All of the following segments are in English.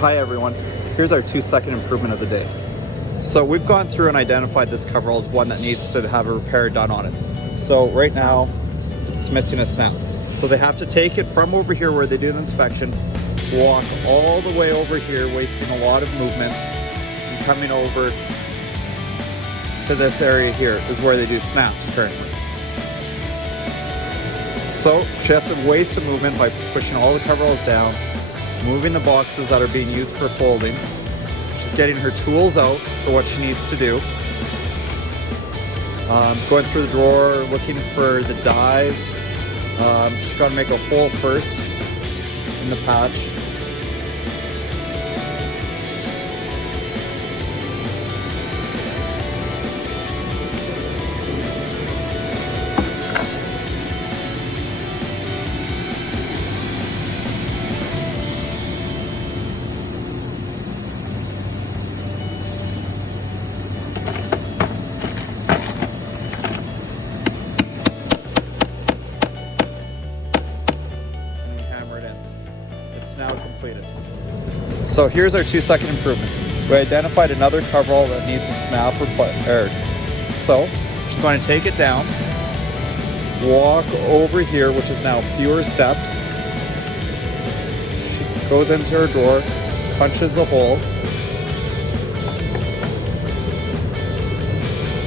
Hi everyone, here's our 2-second improvement of the day. So we've gone through and identified this coverall as one that needs to have a repair done on it. So right now, it's missing a snap. So they have to take it from over here where they do the inspection, walk all the way over here, wasting a lot of movement, and coming over to this area here is where they do snaps currently. So she has to waste some movement by pushing all the coveralls down, moving the boxes that are being used for folding. She's getting her tools out for what she needs to do. Going through the drawer, looking for the dies. She's got to make a hole first in the patch. Now completed. So here's our 2-second improvement. We identified another coverall that needs a snap repaired. So just going to take it down, walk over here, which is now fewer steps. She goes into her drawer, punches the hole,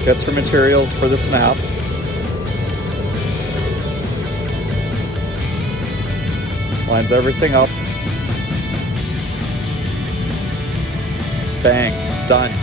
gets her materials for the snap. Lines everything up. Bang, done.